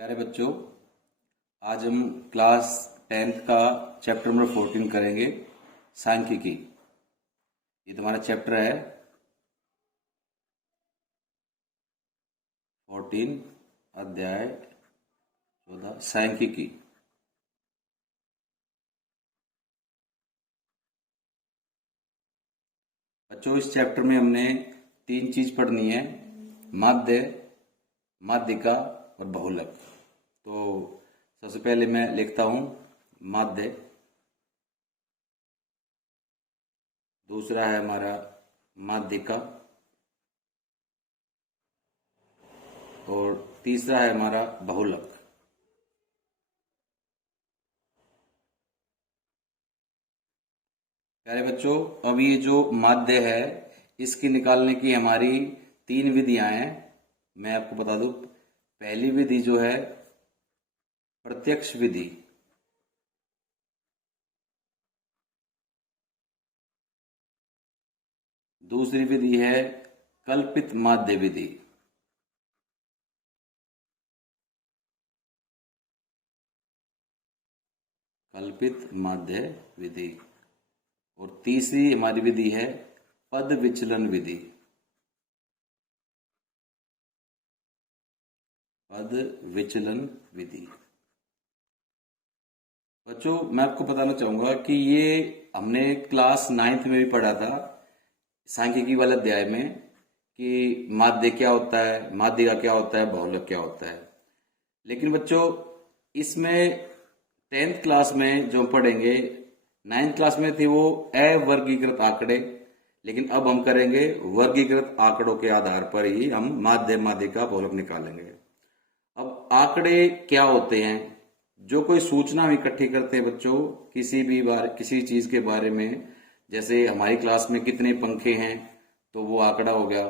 प्यारे बच्चों, आज हम क्लास 10th का चैप्टर नंबर 14 करेंगे, सांख्यिकी। ये तुम्हारा चैप्टर है 14, अध्याय 14, सांख्यिकी। बच्चों, इस चैप्टर में हमने 3 चीज पढ़नी है: माध्य, माध्यिका और बहुलक। तो सबसे पहले मैं लिखता हूं माध्य, दूसरा है हमारा माध्यिका और तीसरा है हमारा बहुलक। प्यारे बच्चों, अब ये जो माध्य है इसकी निकालने की हमारी 3 विधियां हैं। मैं आपको बता दूं, पहली विधि जो है प्रत्यक्ष विधि, दूसरी विधि है कल्पित माध्य विधि, कल्पित माध्य विधि, और तीसरी हमारी विधि है पद विचलन विधि, पद विचलन विधि। बच्चों, मैं आपको बताना चाहूंगा कि ये हमने क्लास 9th में भी पढ़ा था, सांख्यिकी वाले अध्याय में, कि माध्य क्या होता है, माध्यिका क्या होता है, बहुलक क्या होता है। लेकिन बच्चों, इसमें 10th क्लास में जो हम पढ़ेंगे, 9th क्लास में थे वो अवर्गीकृत आंकड़े, लेकिन अब हम करेंगे वर्गीकृत आंकड़ों के आधार पर ही हम माध्य, माध्यिका, बहुलक निकालेंगे। अब आंकड़े क्या होते हैं? जो कोई सूचना हम इकट्ठी करते हैं बच्चों, किसी चीज के बारे में, जैसे हमारी क्लास में कितने पंखे हैं तो वो आंकड़ा हो गया,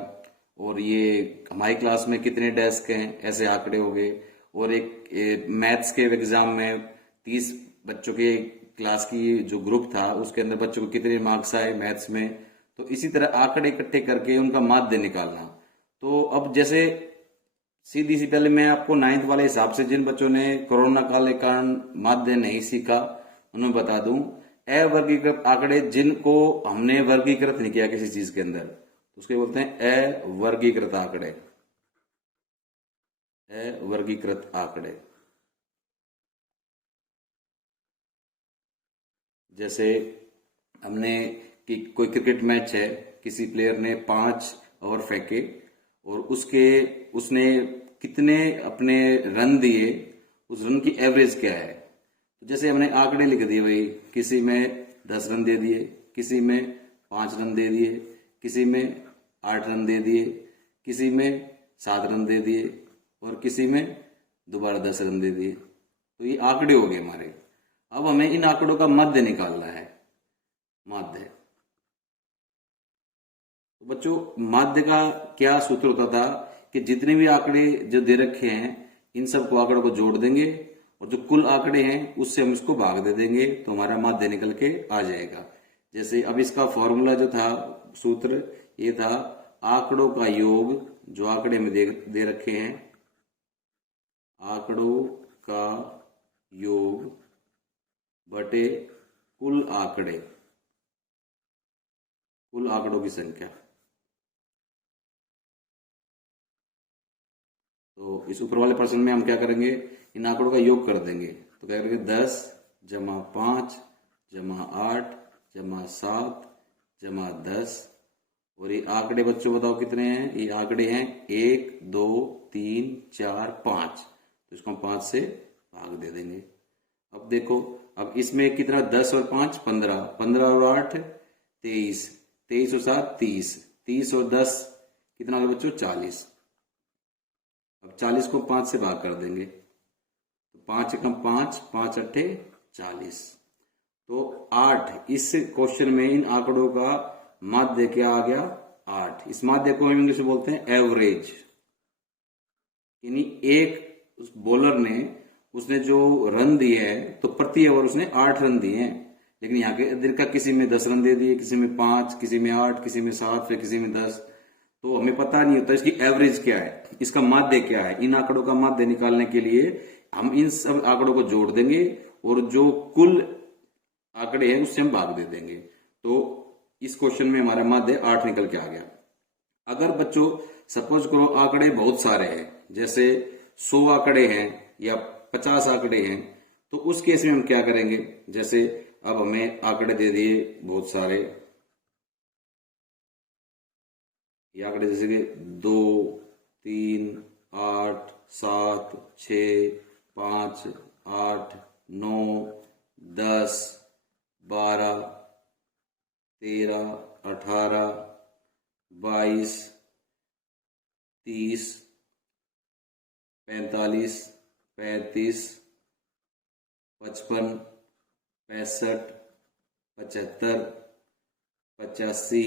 और ये हमारी क्लास में कितने डेस्क हैं, ऐसे आंकड़े हो गए। और एक मैथ्स के एग्जाम में 30 बच्चों के क्लास की जो ग्रुप था उसके अंदर बच्चों को कितने मार्क्स आए मैथ्स में, तो इसी तरह आंकड़े इकट्ठे करके उनका माध्य निकालना। तो अब जैसे सीधी सी पहले मैं आपको 9th वाले हिसाब से, जिन बच्चों ने कोरोना काल के कारण माध्य नहीं सीखा उन्हें बता दूं, अवर्गीकृत आंकड़े जिनको हमने वर्गीकृत नहीं किया किसी चीज के अंदर, तो उसके बोलते हैं अवर्गीकृत आंकड़े, अवर्गीकृत आंकड़े। जैसे हमने कि कोई क्रिकेट मैच है, किसी प्लेयर ने 5 ओवर फेंके और उसने कितने अपने रन दिए, उस रन की एवरेज क्या है। तो जैसे हमने आंकड़े लिख दिए, भाई किसी में 10 रन दे दिए, किसी में 5 रन दे दिए, किसी में 8 रन दे दिए, किसी में 7 रन दे दिए, और किसी में दोबारा 10 रन दे दिए। तो ये आंकड़े हो गए हमारे। अब हमें इन आंकड़ों का माध्य निकालना है, माध्य। तो बच्चों, माध्य का क्या सूत्र होता था कि जितने भी आंकड़े जो दे रखे हैं इन सबको आंकड़ों को जोड़ देंगे, और जो कुल आंकड़े हैं उससे हम इसको भाग दे देंगे, तो हमारा माध्य निकल के आ जाएगा। जैसे अब इसका फॉर्मूला जो था, सूत्र ये था, आंकड़ों का योग, जो आंकड़े हमें दे रखे हैं, आंकड़ों का योग बटे कुल आंकड़े, कुल आंकड़ों की संख्या। तो इस ऊपर वाले प्रश्न में हम क्या करेंगे, इन आंकड़ों का योग कर देंगे। तो क्या करेंगे, 10 जमा 5 जमा 8 जमा 7 जमा 10, और ये आंकड़े बच्चों बताओ कितने हैं? ये आंकड़े हैं 1 2 3 4 5, तो इसको हम 5 से भाग दे देंगे। अब देखो, अब इसमें कितना, 10 और 5 15, 15 और 8 23, 23 और 7 30, 30 और 10 कितना होगा बच्चों, 40। अब 40 को 5 से भाग कर देंगे, तो 5 एकम 5, 5 अट्ठे 40। तो 8, इस क्वेश्चन में इन आंकड़ों का माध्य क्या आ गया, 8। इस माध्य को हम इंग्लिश में बोलते हैं एवरेज। यानी एक उस बॉलर ने, उसने जो रन दिए हैं, तो प्रति ओवर उसने 8 रन दिए हैं, लेकिन यहाँ के का किसी में 10 रन दे दिए, किसी में 5, किसी में 8, किसी में 7, फिर किसी में 10। तो हमें पता नहीं होता इसकी एवरेज क्या है, इसका माध्य क्या है। इन आंकड़ों का माध्य निकालने के लिए हम इन सब आंकड़ों को जोड़ देंगे और जो कुल आंकड़े हैं उससे हम भाग दे देंगे। तो इस क्वेश्चन में हमारा माध्य 8 निकल के आ गया। अगर बच्चों सपोज करो आंकड़े बहुत सारे हैं, जैसे 100 आंकड़े हैं या 50 आंकड़े हैं, तो उस केस में हम क्या करेंगे। जैसे अब हमें आंकड़े दे दिए बहुत सारे, ये आंकड़े जैसे कि 2, 3, 8, 7, 6, 5, 8, 9, 10, 12, 13, 18, 22, 30, 45, 35, 55, 65, 75, 85,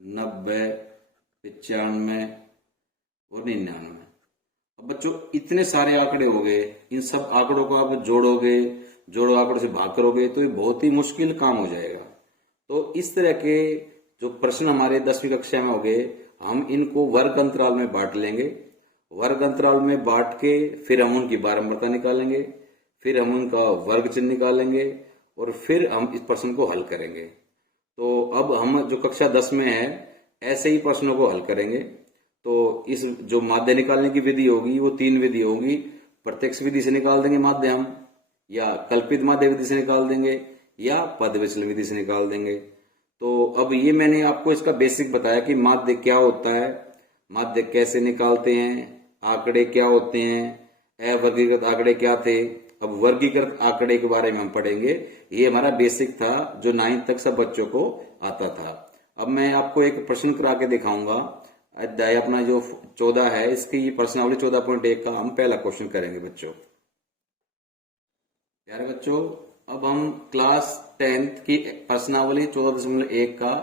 90, 95 और 99। अब बच्चों इतने सारे आंकड़े हो गए, इन सब आंकड़ों को आप जोड़ोगे, जोड़ो आंकड़ों से भाग करोगे तो ये बहुत ही मुश्किल काम हो जाएगा। तो इस तरह के जो प्रश्न हमारे 10वीं कक्षा में हो गए, हम इनको वर्ग अंतराल में बांट लेंगे। वर्ग अंतराल में बांट के फिर हम उनकी बारंबारता निकालेंगे, फिर हम उनका वर्ग चिन्ह निकालेंगे और फिर हम इस प्रश्न को हल करेंगे। तो अब हम जो कक्षा 10 में है ऐसे ही प्रश्नों को हल करेंगे। तो इस जो माध्य निकालने की विधि होगी वो 3 विधि होगी। प्रत्यक्ष विधि से निकाल देंगे माध्य हम, या कल्पित माध्य विधि से निकाल देंगे, या पद विचलन विधि से निकाल देंगे। तो अब ये मैंने आपको इसका बेसिक बताया कि माध्य क्या होता है, माध्य कैसे निकालते हैं, आंकड़े क्या होते हैं, अवर्गीकृत आंकड़े क्या थे। अब वर्गीकृत आंकड़े के बारे में हम पढ़ेंगे। ये हमारा बेसिक था जो 9th तक सब बच्चों को आता था। अब मैं आपको एक प्रश्न करा के दिखाऊंगा। अध्याय अपना जो 14 है, इसकी ये प्रश्नावली 14.1 का हम पहला क्वेश्चन करेंगे बच्चों। प्यारे बच्चों, अब हम क्लास 10th की प्रश्नावली 14.1 का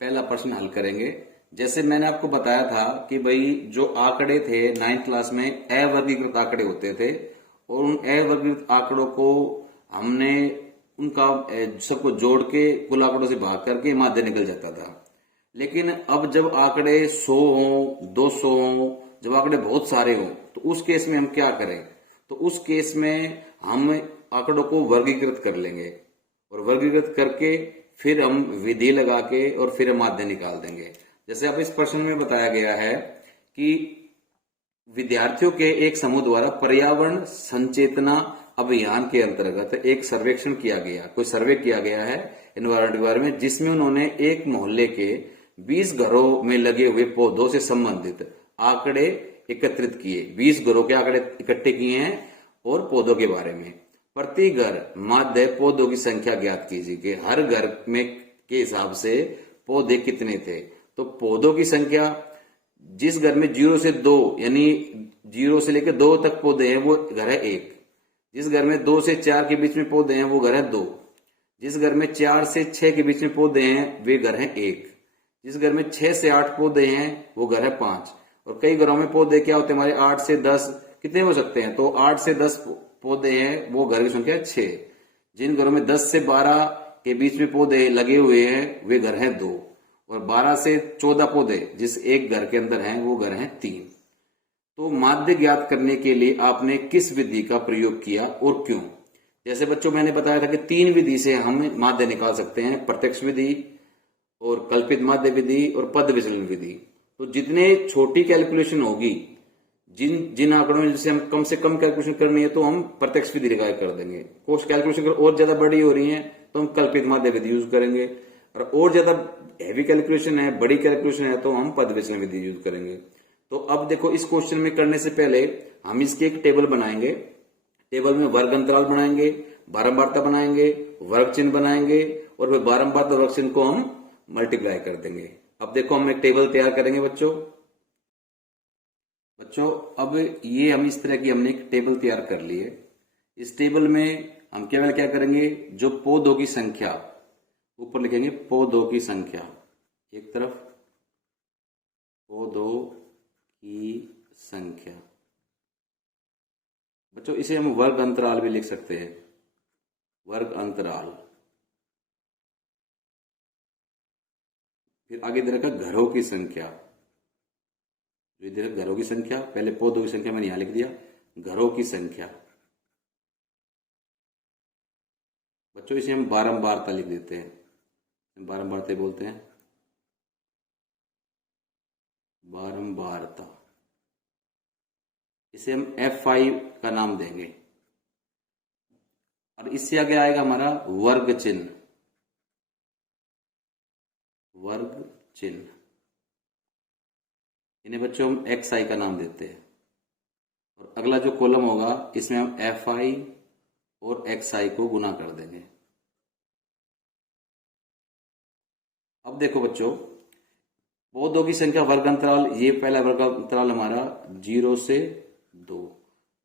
पहला प्रश्न हल करेंगे। जैसे मैंने आपको बताया था कि भाई जो आंकड़े थे 9th क्लास में अवर्गीकृत आंकड़े होते थे, और उन अवर्गीकृत आंकड़ों को हमने उनका सबको जोड़ के कुल आंकड़ों से भाग करके माध्य निकल जाता था। लेकिन अब जब आंकड़े 100 हो, 200 हो, जब आंकड़े बहुत सारे हो, तो उस केस में हम क्या करें। तो उस केस में हम आंकड़ों को वर्गीकृत कर लेंगे, और वर्गीकृत करके फिर हम विधि लगा के और फिर हम माध्य निकाल देंगे। जैसे अब इस प्रश्न में बताया गया है कि विद्यार्थियों के एक समूह द्वारा पर्यावरण संचेतना अभियान के अंतर्गत एक सर्वेक्षण किया गया, कोई सर्वे किया गया है एनवायरमेंट के बारे में, जिसमें उन्होंने एक मोहल्ले के 20 घरों में लगे हुए पौधों से संबंधित आंकड़े एकत्रित किए। 20 घरों के आंकड़े इकट्ठे किए हैं और पौधों के बारे में। प्रति घर माध्य पौधों की संख्या ज्ञात कीजिए कि हर घर में के हिसाब से पौधे कितने थे। तो पौधों की संख्या, जिस घर में 0 से 2 यानी 0 से लेकर 2 तक पौधे हैं वो घर है 1। जिस घर में 2 से 4 के बीच में पौधे हैं वो घर है 2। जिस घर में 4 से 6 के बीच में पौधे हैं वे घर है 1। जिस घर में 6 से 8 पौधे हैं वो घर है 5। और कई घरों में पौधे क्या होते हैं हमारे 8 से 10 कितने हो सकते हैं, तो 8 से 10 पौधे हैं वो घर की संख्या है 6। जिन घरों में 10 से 12 के बीच में पौधे लगे हुए हैं वे घर है 2। और 12 से 14 पौधे जिस एक घर के अंदर हैं वो घर हैं 3। तो माध्य ज्ञात करने के लिए आपने किस विधि का प्रयोग किया और क्यों। जैसे बच्चों मैंने बताया था कि 3 विधि से हम माध्य निकाल सकते हैं, प्रत्यक्ष विधि और कल्पित माध्य विधि और पद विचलन विधि। तो जितने छोटी कैलकुलेशन होगी, जिन जिन आंकड़ों में जैसे हम कम से कम कैलकुलेशन करनी है तो हम प्रत्यक्ष विधि लगा कर देंगे। कोस्ट कैलकुलेशन और ज्यादा बड़ी हो रही है तो हम कल्पित माध्य विधि यूज करेंगे, और ज्यादा हैवी कैलकुलेशन है, बड़ी कैलकुलेशन है तो हम पद विचलन विधि यूज करेंगे। तो अब देखो इस क्वेश्चन में करने से पहले हम इसकी एक टेबल बनाएंगे। टेबल में वर्ग अंतराल बनाएंगे, बारंबारता बनाएंगे, वर्ग चिन्ह बनाएंगे, और फिर बारंबारता वर्ग चिन्ह को हम मल्टीप्लाई कर देंगे। अब देखो हम एक टेबल तैयार करेंगे बच्चों। अब ये हम इस तरह की हमने एक टेबल तैयार कर ली है। इस टेबल में हम केवल क्या करेंगे, जो पौधों की संख्या ऊपर लिखेंगे, पौधों की संख्या एक तरफ, पौधों की संख्या। बच्चों इसे हम वर्ग अंतराल भी लिख सकते हैं, वर्ग अंतराल। फिर आगे दे रखा घरों की संख्या, जो इधर घरों की संख्या, पहले पौधों की संख्या मैंने यहां लिख दिया, घरों की संख्या। बच्चों इसे हम बारंबारता लिख देते हैं, बारंबारता बोलते हैं, बारंबारता। इसे हम F5 का नाम देंगे। और इससे आगे आएगा हमारा वर्ग चिन्ह, वर्ग चिन्ह। इन्हें बच्चों हम XI का नाम देते हैं। और अगला जो कॉलम होगा इसमें हम FI और XI को गुना कर देंगे। अब देखो बच्चों, पौधों की संख्या वर्ग अंतराल, ये पहला वर्ग अंतराल हमारा 0 से 2,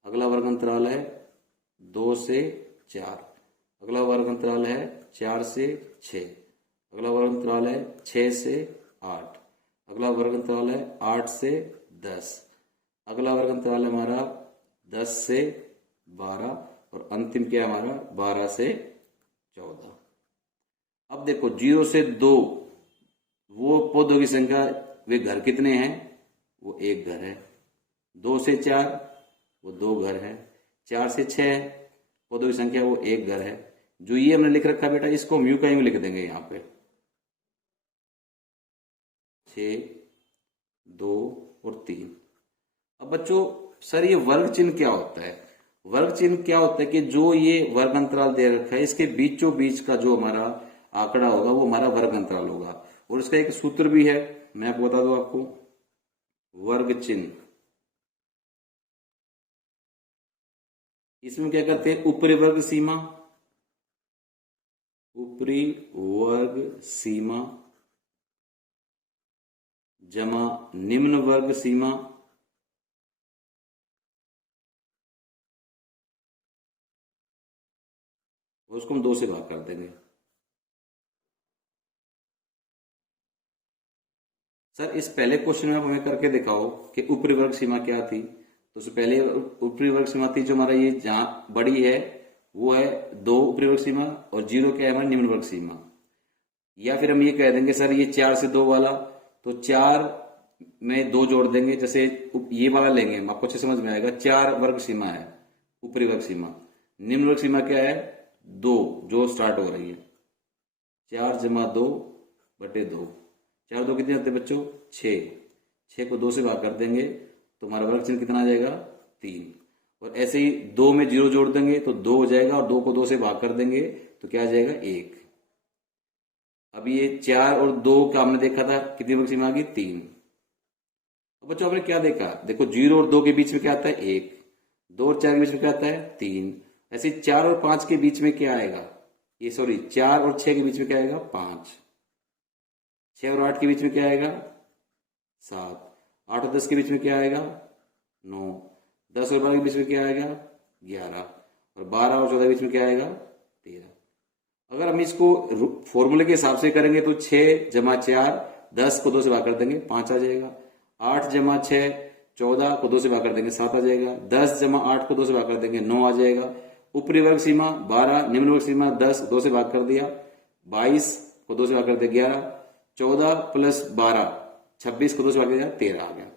अगला वर्ग अंतराल है 2 से 4, अगला वर्ग अंतराल है 4 से 6, अगला वर्ग अंतराल है 6 से 8, अगला वर्ग अंतराल है 8 से 10, अगला वर्ग अंतराल है हमारा 10 से 12 और अंतिम क्या है हमारा 12 से 14। अब देखो 0 से 2 वो पौधों की संख्या, वे घर कितने हैं, वो एक घर है। 2 से 4 वो 2 घर है। 4 से 6 पौधों की संख्या वो एक घर है। जो ये हमने लिख रखा बेटा, इसको हम यूं का यूं लिख देंगे यहाँ पे 6, 2 और 3। अब बच्चों सर ये वर्ग चिन्ह क्या होता है? वर्ग चिन्ह क्या होता है कि जो ये वर्ग अंतराल दे रखा है इसके बीचों बीच का जो हमारा आंकड़ा होगा वो हमारा वर्ग अंतराल होगा। और इसका एक सूत्र भी है, मैं आपको बता दूं आपको, वर्ग चिन्ह। इसमें क्या करते हैं, ऊपरी वर्ग सीमा, ऊपरी वर्ग सीमा जमा निम्न वर्ग सीमा उसको हम 2 से भाग कर देंगे। सर इस पहले क्वेश्चन में आप हमें करके दिखाओ कि ऊपरी वर्ग सीमा क्या थी। तो उससे पहले ऊपरी वर्ग सीमा थी जो हमारा ये जहां बड़ी है वो है 2 ऊपरी वर्ग सीमा और 0 क्या है हमारी निम्न वर्ग सीमा। या फिर हम ये कह देंगे सर ये 4 से 2 वाला, तो 4 में 2 जोड़ देंगे, जैसे ये वाला लेंगे हम, आपको अच्छे समझ में आएगा। 4 वर्ग सीमा है ऊपरी वर्ग सीमा, निम्न वर्ग सीमा क्या है 2 जो स्टार्ट हो रही है। 4 जमा 2 बटे 2, 4 2 कितने होते हैं बच्चों 6, 6 को 2 से भाग कर देंगे तो हमारा वर्ग चिन्ह कितना आ जाएगा 3। और ऐसे ही 2 में 0 जोड़ देंगे तो 2 हो जाएगा और 2 को 2 से भाग कर देंगे तो क्या आ जाएगा 1। अब ये 4 और 2 का हमने देखा था कितनी वर्ग सीमा आ गई 3। अब बच्चों आपने क्या देखा, देखो 0 और 2 के बीच में क्या आता है 1, 2 और 4 के बीच में क्या आता है 3। ऐसे 4 और 5 के बीच में क्या आएगा, ये सॉरी 4 और 6 के बीच में क्या आएगा 5, 6 और 8 के बीच में क्या आएगा 7, 8 और 10 के बीच में क्या आएगा 9, 10 और 12 के बीच में क्या आएगा 11 और 12 और 14 के बीच में क्या आएगा 13। अगर हम इसको फॉर्मूले के हिसाब से करेंगे तो 6 जमा 4 10 को 2 से भाग कर देंगे 5 आ जाएगा, 8 जमा 6 14 को 2 से भाग कर देंगे 7 आ जाएगा, 10 जमा 8 को 2 से भाग कर देंगे 9 आ जाएगा। ऊपरी वर्ग सीमा 12, निम्न वर्ग सीमा 10 2 से भाग कर दिया, 22 को 2 से भाग कर दिया 11, 14 प्लस 12 26 को 2 से भाग दिया 13 आ गया।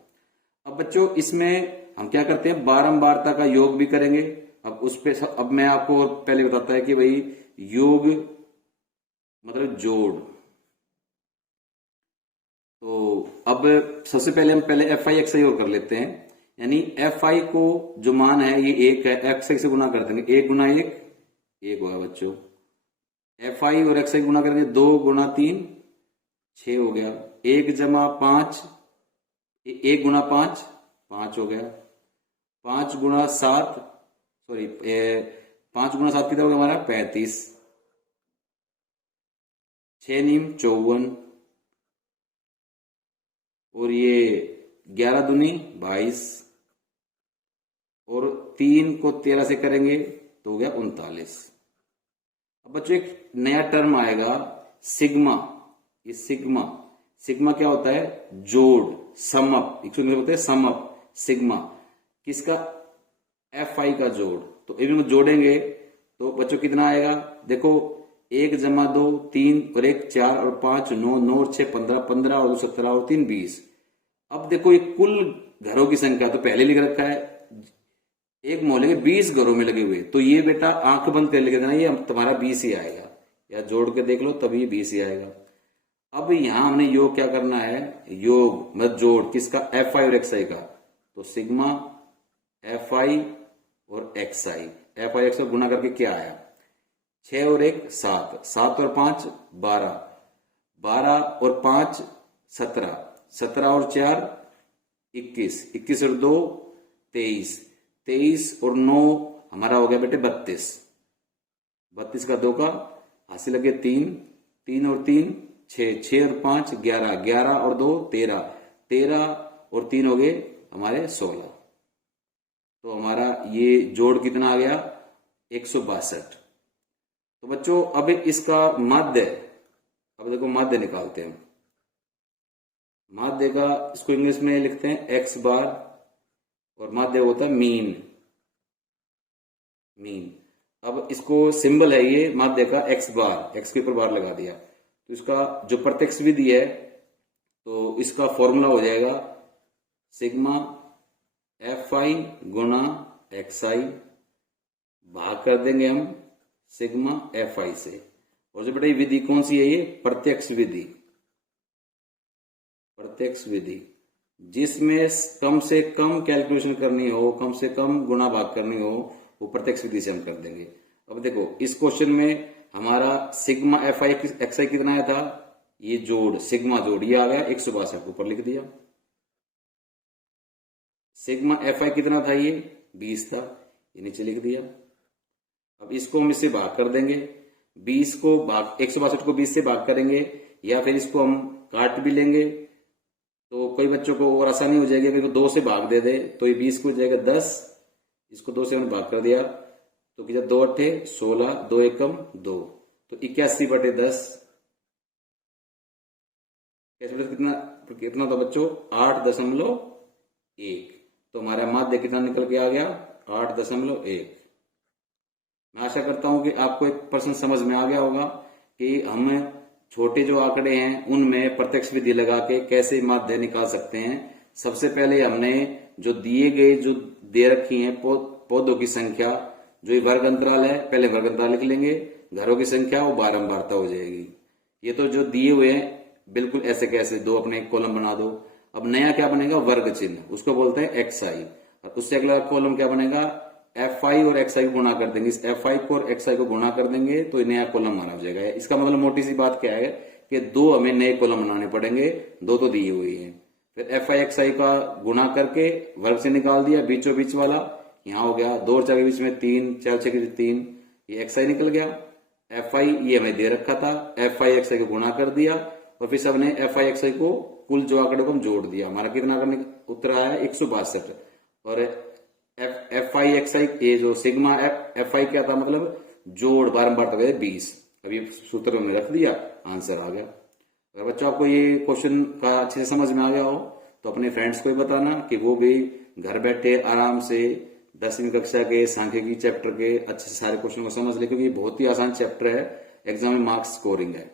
अब बच्चों इसमें हम क्या करते हैं बारंबारता का योग भी करेंगे। अब उस पे अब मैं आपको पहले बताता है कि भाई योग मतलब जोड़। तो अब सबसे पहले हम पहले FI XI और कर लेते हैं, यानी FI को जो मान है ये 1 है, XI से गुना कर देंगे, 1 गुना 1 1 होगा बच्चों। FI और XI गुना करेंगे 2 गुना 3 6 हो गया, 1 जमा 5 1 गुना 5 5 हो गया, 5 गुना 7 सॉरी 5 गुना 7 कितना हो गया हमारा 35, 6 नीम 54 और ये 11 दूनी 22 और 3 को 13 से करेंगे तो हो गया 39। अब बच्चों एक नया टर्म आएगा सिग्मा। ये सिग्मा, सिग्मा क्या होता है जोड़, समअप, इसको बोलते हैं समअप सिग्मा, किसका FI का जोड़। तो इनको जोड़ेंगे तो बच्चों कितना आएगा, देखो 1 जमा 2 3 और 1 4 और 5 9 9 और 6 15 15 और 2 17 और 3 20। अब देखो ये कुल घरों की संख्या तो पहले लिख रखा है, एक मोहल्ले के 20 घरों में लगे हुए, तो ये बेटा आंख बंद कर लिख देना, ये तुम्हारा 20 ही आएगा, या जोड़ के देख लो तभी 20 ही आएगा। अब यहां हमने योग क्या करना है, योग मतलब जोड़ किसका, एफ आई और एक्स आई का, तो सिग्मा एफ आई और X I, F I X गुना करके क्या आया, 6 और 1 7, 7 और 5 12, 12 और 5 17, 17 और 4 21, 21 और 2 23, 23 और 9 हमारा हो गया बेटे 32, 32 का 2 का हासिल लगे 3, 3 और 3 6, 6 और 5 11, 11 और 2 13, 13 और 3 हो गए हमारे 16, तो हमारा ये जोड़ कितना आ गया 162। तो बच्चों अब इसका माध्य, अब देखो माध्य निकालते हैं, माध्य का इसको इंग्लिश में लिखते हैं एक्स बार, और माध्य होता है मीन, मीन। अब इसको सिंबल है ये माध्य का एक्स बार, एक्स के ऊपर बार लगा दिया, तो इसका जो प्रत्यक्ष विधि है तो इसका फॉर्मूला हो जाएगा सिग्मा एफ आई गुना एक्स आई, भाग कर देंगे हम सिग्मा एफ आई से, और जो बेटा विधि कौन सी है, ये प्रत्यक्ष विधि, प्रत्यक्ष विधि जिसमें कम से कम कैलकुलेशन करनी हो, कम से कम गुणा भाग करनी हो, वो प्रत्यक्ष विधि से हम कर देंगे। अब देखो इस क्वेश्चन में हमारा सिग्मा एफ आई एक्स आई कितना आया था, ये जोड़ सिग्मा जोड़ ये आ गया 162, ऊपर लिख दिया। सिग्मा एफ आई कितना था, ये 20 था, ये नीचे लिख दिया। अब इसको हम इससे भाग कर देंगे, 20 को भाग 162 को 20 से भाग करेंगे, या फिर इसको हम काट भी लेंगे, तो कई बच्चों को और आसानी हो जाएगी कि 2 से भाग दे दे, तो ये 20 को हो जाएगा 10, इसको 2 से हमने भाग कर दिया, तो कितना 2 अट्ठे 16, 2 एकम 2, तो 81/10, कितना कितना था बच्चों 8.1, तो हमारा माध्य कितना निकल के आ गया 8.1। मैं आशा करता हूं कि आपको एक प्रश्न समझ में आ गया होगा कि हम छोटे जो आंकड़े हैं उनमें प्रत्यक्ष विधि लगा के कैसे माध्य निकाल सकते हैं। सबसे पहले हमने जो दिए गए जो दे रखी है पौधों की संख्या, जो ये वर्ग अंतराल है, पहले वर्ग अंतराल लिख लेंगे, घरों की संख्या वो बारंबारता हो जाएगी। ये तो जो दिए हुए हैं बिल्कुल ऐसे कैसे, दो अपने कॉलम बना दो। अब नया क्या बनेगा, वर्ग चिन्ह, उसको बोलते हैं एक्स आई, और उससे अगला कॉलम क्या बनेगा, एफ आई और एक्स आई को गुणा कर देंगे, इस एफ आई को और एक्स आई को गुणा कर देंगे तो नया कॉलम हमारा हो जाएगा। इसका मतलब मोटी सी बात क्या है कि 2 हमें नए कॉलम बनाने पड़ेंगे, 2 तो दिए हुई है। फिर एफ आई एक्स आई का गुणा करके वर्ग से निकाल दिया, बीचों बीच वाला यहाँ हो गया, 2 और 4 के बीच में 3, 4 6 के बीच 3, ये एक्स आई निकल गया। एफ आई ये हमें दे रखा था, एफ आई एक्स आई को गुणा कर दिया, और फिर सबने एफ आई एक्स आई को कुल जो आंकड़े को हम जोड़ दिया, हमारा कितना उत्तर आया 162। और एफ आई एक्स आई ये जो सिग्मा एफ आई क्या था, मतलब जोड़ बारंबार तक 20, अब ये सूत्र में रख दिया, आंसर आ गया। अगर बच्चों आपको ये क्वेश्चन का अच्छे से समझ में आ गया हो तो अपने फ्रेंड्स को भी बताना कि वो भी घर बैठे आराम से 10वीं कक्षा के सांख्यिकी चैप्टर के अच्छे से सारे क्वेश्चन को समझ ले, क्योंकि ये बहुत ही आसान चैप्टर है, एग्जाम में मार्क्स स्कोरिंग है।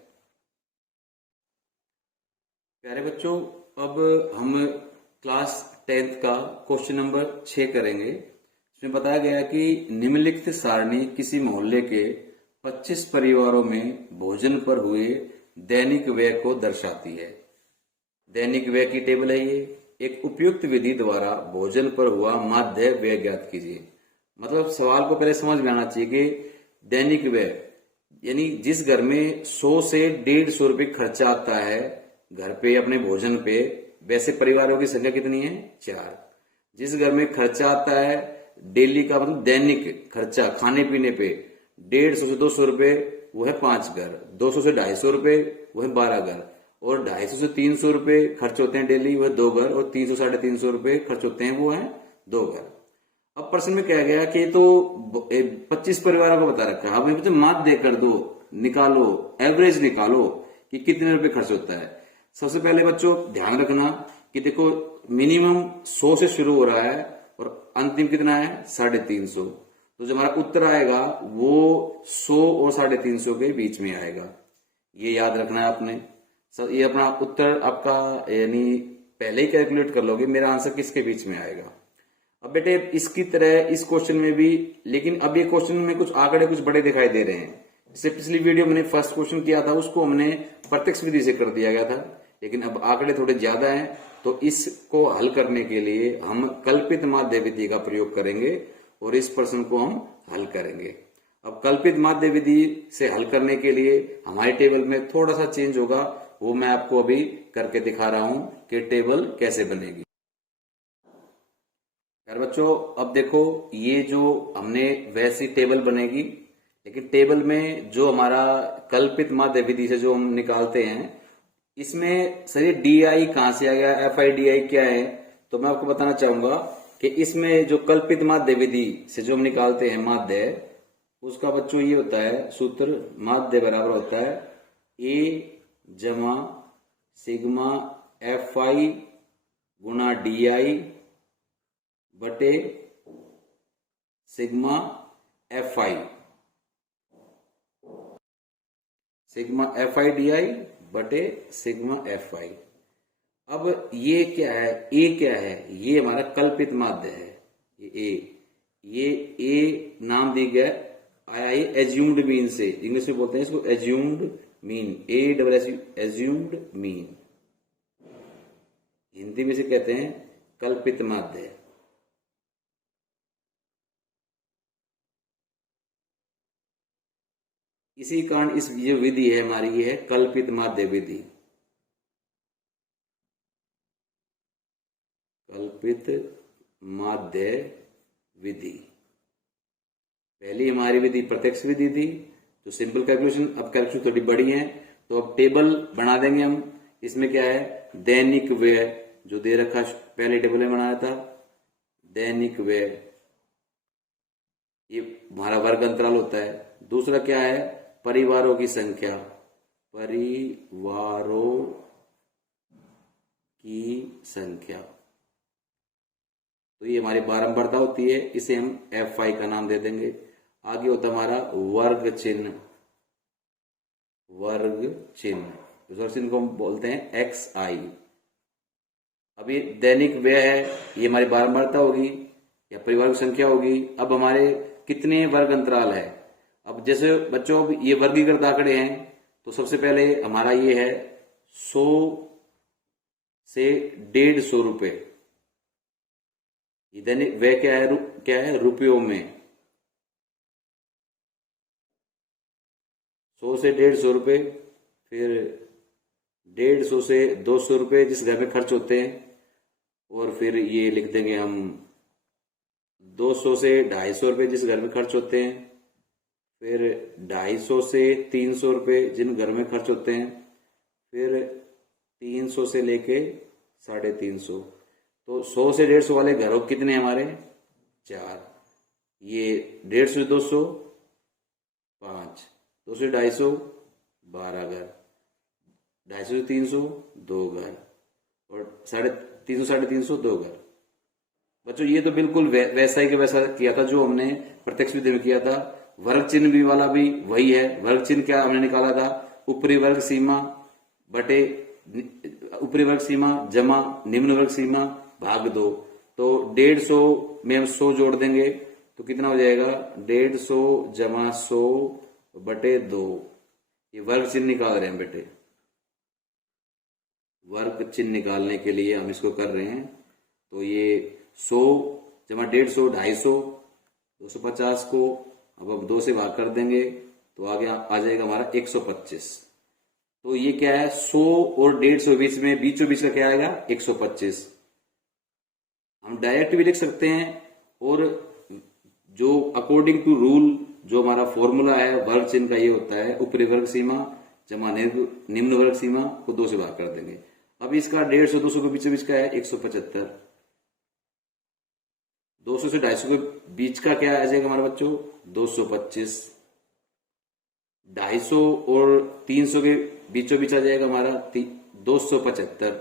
प्यारे बच्चों, अब हम क्लास 10th का क्वेश्चन नंबर 6 करेंगे। इसमें बताया गया कि निम्नलिखित सारणी किसी मोहल्ले के 25 परिवारों में भोजन पर हुए दैनिक व्यय को दर्शाती है। दैनिक व्यय की टेबल है ये। एक उपयुक्त विधि द्वारा भोजन पर हुआ माध्य व्यय ज्ञात कीजिए। मतलब सवाल को पहले समझ में आना चाहिए कि दैनिक व्यय यानी जिस घर में 100 से 150 रुपये खर्चा आता है घर पे अपने भोजन पे, वैसे परिवारों की संख्या कितनी है 4। जिस घर में खर्चा आता है डेली का मतलब दैनिक खर्चा खाने पीने पे 150 से 200 रुपए, वो है 5 घर, 200 से 250 रुपए वो है 12 घर, और 250 से 300 रुपए खर्च होते हैं डेली, वो है 2 घर, और 300 साढ़े 300 रुपए खर्च होते हैं, वो है 2 घर। अब प्रश्न में क्या गया कि तो 25 परिवारों को बता रखा है, अब मुझे माध्य कर दो, निकालो, एवरेज निकालो कि कितने रुपए खर्च होता है। सबसे पहले बच्चों ध्यान रखना कि देखो मिनिमम 100 से शुरू हो रहा है और अंतिम कितना है 350, तो जो हमारा उत्तर आएगा वो 100 और 350 के बीच में आएगा। ये याद रखना है आपने। ये अपना उत्तर आपका यानी पहले ही कैलकुलेट कर लोगे मेरा आंसर किसके बीच में आएगा। अब बेटे इसकी तरह इस क्वेश्चन में भी, लेकिन अब ये क्वेश्चन में कुछ आंकड़े कुछ बड़े दिखाई दे रहे हैं। इससे पिछली वीडियो मैंने फर्स्ट क्वेश्चन किया था उसको हमने प्रत्यक्ष विधि से कर दिया गया था, लेकिन अब आंकड़े थोड़े ज्यादा हैं, तो इसको हल करने के लिए हम कल्पित माध्य विधि का प्रयोग करेंगे और इस प्रश्न को हम हल करेंगे। अब कल्पित माध्य विधि से हल करने के लिए हमारे टेबल में थोड़ा सा चेंज होगा, वो मैं आपको अभी करके दिखा रहा हूं कि टेबल कैसे बनेगी। यार बच्चों अब देखो ये जो हमने वैसी टेबल बनेगी, लेकिन टेबल में जो हमारा कल्पित माध्य विधि से जो हम निकालते हैं, इसमें सर डी आई कहां से आ गया, एफ आई डी आई क्या है, तो मैं आपको बताना चाहूंगा कि इसमें जो कल्पित माध्य विधि से जो हम निकालते हैं माध्य, उसका बच्चों ये होता है सूत्र, माध्य बराबर होता है ए जमा सिग्मा एफ आई गुना डी आई बटे sigma F I, sigma F I D I बटे सिग्मा एफ आई। अब ये क्या है, ए क्या है, ये हमारा कल्पित माध्य है, ये ए नाम दी गया आया ये एज्यूम्ड मीन से, इंग्लिश में बोलते हैं इसको assumed mean, A double S assumed mean, Hindi में से कहते हैं कल्पित माध्य। इसी कारण इस ये विधि है हमारी, ये है कल्पित माध्य विधि, कल्पित माध्य विधि। पहली हमारी विधि प्रत्यक्ष विधि थी जो सिंपल कैलकुलेशन, अब कैलकुलेशन थोड़ी बड़ी है, तो अब टेबल बना देंगे हम। इसमें क्या है, दैनिक व्यय जो दे रखा, पहले टेबल में बनाया था दैनिक व्यय, ये हमारा वर्ग अंतराल होता है। दूसरा क्या है, परिवारों की संख्या, परिवारों की संख्या, तो ये हमारी बारंबारता होती है, इसे हम एफ आई का नाम दे देंगे। आगे होता है हमारा वर्ग चिन्ह, वर्ग चिन्ह, उस वर्ग चिन्ह को हम बोलते हैं एक्स आई। अब ये दैनिक व्यय है, ये हमारी बारंबारता होगी या परिवार की संख्या होगी। अब हमारे कितने वर्ग अंतराल है, अब जैसे बच्चों ये वर्गीकृत आंकड़े हैं, तो सबसे पहले हमारा ये है 100 से 150 रुपए, ये दैनिक व्यय क्या है रुपयों में, 100 से 150 रुपए, फिर 150 से 200 रुपए जिस घर में खर्च होते हैं, और फिर ये लिख देंगे हम 200 से 250 रुपए जिस घर में खर्च होते हैं, फिर 250 से 300 रुपए जिन घर में खर्च होते हैं, फिर 300 से लेके 350। तो 100 से 150 वाले घरों कितने हमारे, 4, ये 150 से 200 5, 200 से 250 12 घर, 250 से 300 2 घर, और 350 350 2 घर। बच्चों ये तो बिल्कुल वैसा ही के वैसा किया था जो हमने प्रत्यक्ष विधि में किया था। वर्ग चिन्ह भी वाला भी वही है। वर्ग चिन्ह क्या हमने निकाला था, ऊपरी वर्ग सीमा बटे ऊपरी वर्ग सीमा जमा निम्न वर्ग सीमा भाग 2। तो 150 में हम 100 जोड़ देंगे तो कितना हो जाएगा, 150 जमा 100 बटे 2। ये वर्ग चिन्ह निकाल रहे हैं बेटे, वर्ग चिन्ह निकालने के लिए हम इसको कर रहे हैं। तो ये 100 जमा 150 250, 250 को अब हम 2 से भाग कर देंगे तो आगे आ जाएगा हमारा 125। तो ये क्या है, 100 और 150 बीच में बीचों बीच का क्या आएगा, 125। हम डायरेक्ट भी लिख सकते हैं, और जो अकॉर्डिंग टू रूल जो हमारा फॉर्मूला है वर्ग चिन्ह का ये होता है, ऊपरी वर्ग सीमा जमा निम्न वर्ग सीमा को 2 से भाग कर देंगे। अब इसका 150 200 के बीच का है 175। 200 से 250 के बीच का क्या आ जाएगा हमारे बच्चों, 225। 250 और 300 के बीचों बीच आ जाएगा हमारा 275।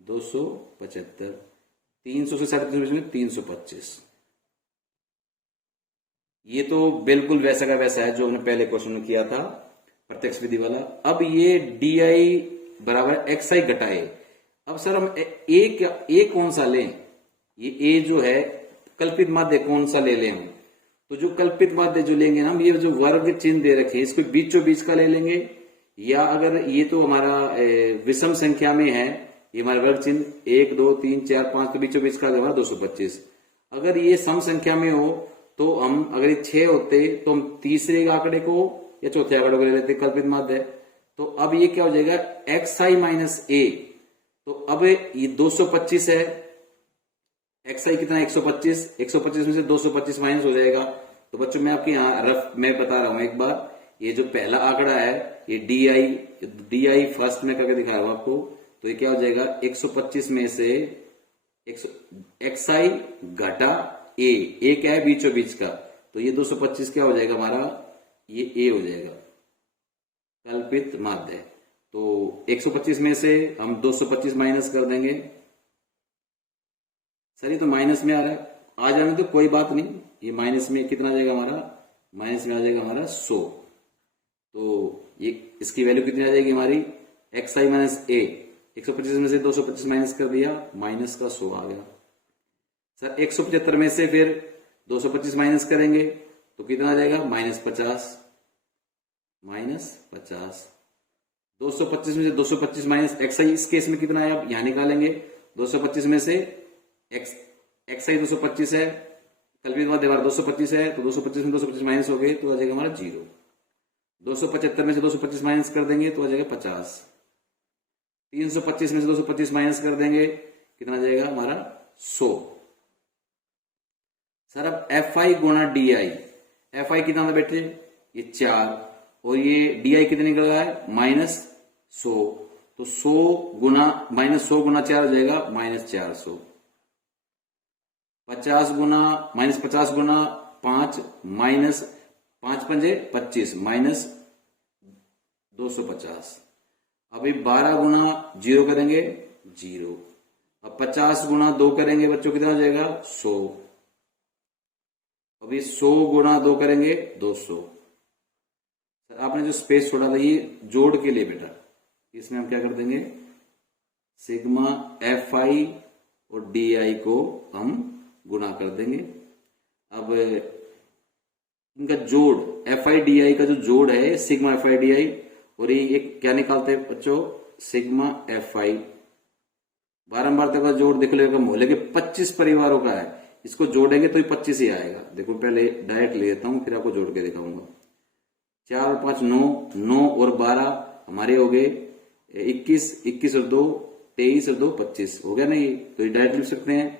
275 300 से 350 में 325। ये तो बिल्कुल वैसा का वैसा है जो हमने पहले क्वेश्चन में किया था प्रत्यक्ष विधि वाला। अब ये डी आई बराबर एक्स आई घटाए, अब सर हम ए कौन सा लें, ये ए जो है कल्पित माध्य कौन सा ले लें हम, तो जो कल्पित माध्य जो लेंगे ना हम, ये जो वर्ग चिन्ह दे रखे इसको बीचों बीच का ले लेंगे, या अगर ये तो हमारा विषम संख्या में है, ये हमारा वर्ग चिन्ह 1 2 3 4 5 तो बीचों बीच का आ गया हमारा 225। अगर ये सम संख्या में हो तो हम, अगर ये 6 होते तो हम तीसरे आंकड़े को या चौथे आंकड़े को ले लेते कल्पित माध्य। तो अब ये क्या हो जाएगा, xi माइनस ए, तो अब ये 225 है, xi कितना 125, 125 में से 225 माइनस हो जाएगा। तो बच्चों मैं आपके यहाँ रफ मैं बता रहा हूं एक बार, ये जो पहला आंकड़ा है ये डी फर्स्ट में करके दिखा रहा हूं आपको, तो ये क्या हो जाएगा 125 में से xi घटा ए क्या है बीचों बीच का, तो ये 225 क्या हो जाएगा हमारा, ये ए हो जाएगा कल्पित माध्य। तो 125 में से हम 225 माइनस कर देंगे, सर ये तो माइनस में आ रहा है, आ जाने तो कोई बात नहीं, ये माइनस में कितना आ जाएगा हमारा, माइनस में आ जाएगा हमारा 100। तो ये इसकी वैल्यू कितनी आ जाएगी हमारी, xi माइनस ए, 125 में से 225 माइनस कर दिया, माइनस का 100 आ गया। सर 175 में से फिर 225 माइनस करेंगे तो कितना आ जाएगा, -50, -50। 225 में से 225 माइनस xi, इस केस में कितना है आप यहां निकालेंगे, 225 में से xi 225 है, कल्पित माध्य 225 है, तो 225 में 225 माइनस हो गए तो आ जाएगा हमारा 0। 275 में से 225 माइनस कर देंगे तो आ जाएगा 50। 325 में से 225 माइनस कर देंगे कितना आ जाएगा हमारा 100। सर अब fi गुणा डी, fi कितना था बेटे, ये 4, और ये डी कितने निकल रहा है -100, तो 100 गुना -100 गुना 4 हो जाएगा -400। 50 गुना -50 गुना 5 माइनस 5 पंजे 25 माइनस 250। अभी 12 गुना 0 करेंगे 0। अब 50 गुना 2 करेंगे बच्चों कितना हो जाएगा 100। अभी 100 गुना 2 करेंगे 200। सर आपने जो स्पेस छोड़ा था ये जोड़ के लिए बेटा, इसमें हम क्या कर देंगे, सिग्मा fi और di को हम गुना कर देंगे। अब इनका जोड़ fi di का जो जोड़ है सिग्मा fi di, और ये क्या निकालते हैं बच्चों, सिग्मा fi। बारंबार तक का जोड़ देखो लेगा मोहल्ले के 25 परिवारों का है, इसको जोड़ेंगे तो ही 25 ही आएगा। देखो पहले डायरेक्ट ले लेता हूं फिर आपको जोड़ के दिखाऊंगा। 4 और 5 9, 9 और 12 हमारे हो गए 21, 21 और 2 23 और 2 25 हो गया ना, ये तो ये डायरेक्ट लिख सकते हैं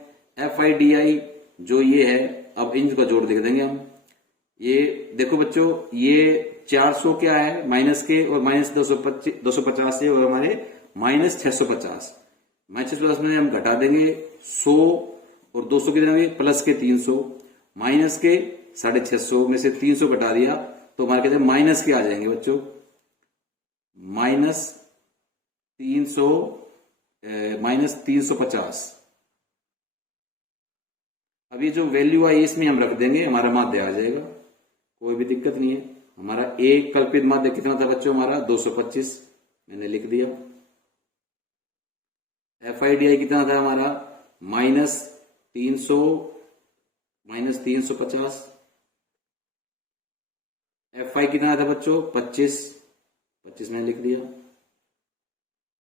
fi di जो ये है। अब इनका जोड़ देख देंगे हम, ये देखो बच्चों ये 400 क्या है माइनस के, और माइनस 250 से, और हमारे -650। -650 में हम घटा देंगे 100 और 200 कितने होंगे प्लस के 300, माइनस के 650 में से 300 घटा दिया तो हमारे कहते हैं माइनस के आ जाएंगे बच्चों, -350। अभी जो वैल्यू आई इसमें हम रख देंगे, हमारा माध्य आ जाएगा, कोई भी दिक्कत नहीं है। हमारा एक कल्पित माध्य कितना था बच्चों हमारा 225, मैंने लिख दिया। fi di कितना था हमारा -300 -350। fi कितना था बच्चों 25 मैंने लिख दिया।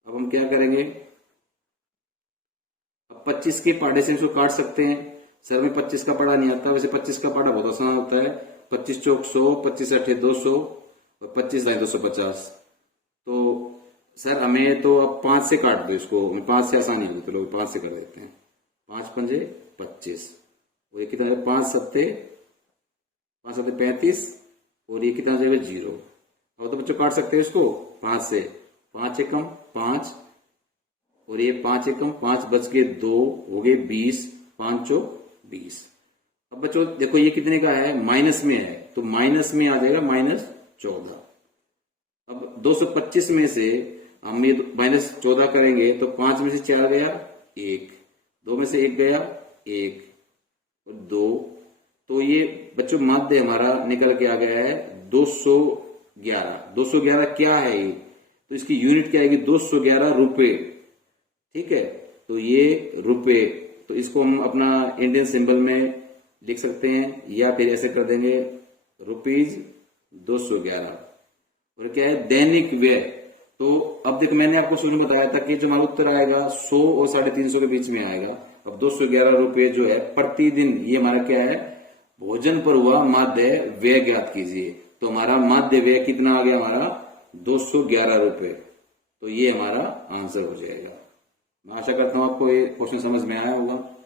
अब हम क्या करेंगे, अब 25 के पाढ़े से इसको काट सकते हैं। सर में 25 का पढ़ा नहीं आता, वैसे 25 का पढ़ा बहुत आसान होता है। 25 चौक 100, 25 अठे 200 और 25 दाएं 250। तो सर हमें तो अब 5 से काट दो इसको, 5 से आसानी होगी तो लोग 5 से कर देते हैं। 5 पंजे 25, और ये कितना है 5 सत्ते 35, और ये कितना हो जाएगा 0। अब तो बच्चों काट सकते हैं इसको 5 से, 5 एकम 5, और ये 5 एकम 5 बच के 2 हो गए 20, 5 चौक 20। अब बच्चों देखो ये कितने का है, माइनस में है, तो माइनस में आ जाएगा -14। अब 225 में से हम ये -14 करेंगे तो 5 में से 4 गया 1, 2 में से 1 गया 1 और 2, तो ये बच्चों माध्य हमारा निकल के आ गया है 211। 211 क्या है ये, तो इसकी यूनिट क्या आएगी 211 रुपए। ठीक है। तो ये रुपए, तो इसको हम अपना इंडियन सिंबल में लिख सकते हैं, या फिर ऐसे कर देंगे ₹211। और क्या है, दैनिक व्यय। तो अब देखो, मैंने आपको शुरू में बताया था कि जो हमारा उत्तर आएगा 100 और 350 के बीच में आएगा। अब ₹211 जो है प्रतिदिन, ये हमारा क्या है, भोजन पर हुआ माध्य व्यय ज्ञात कीजिए। तो हमारा माध्य व्यय कितना आ गया, हमारा ₹211। तो ये हमारा आंसर हो जाएगा। मैं आशा करता हूं आपको ये क्वेश्चन समझ में आया होगा।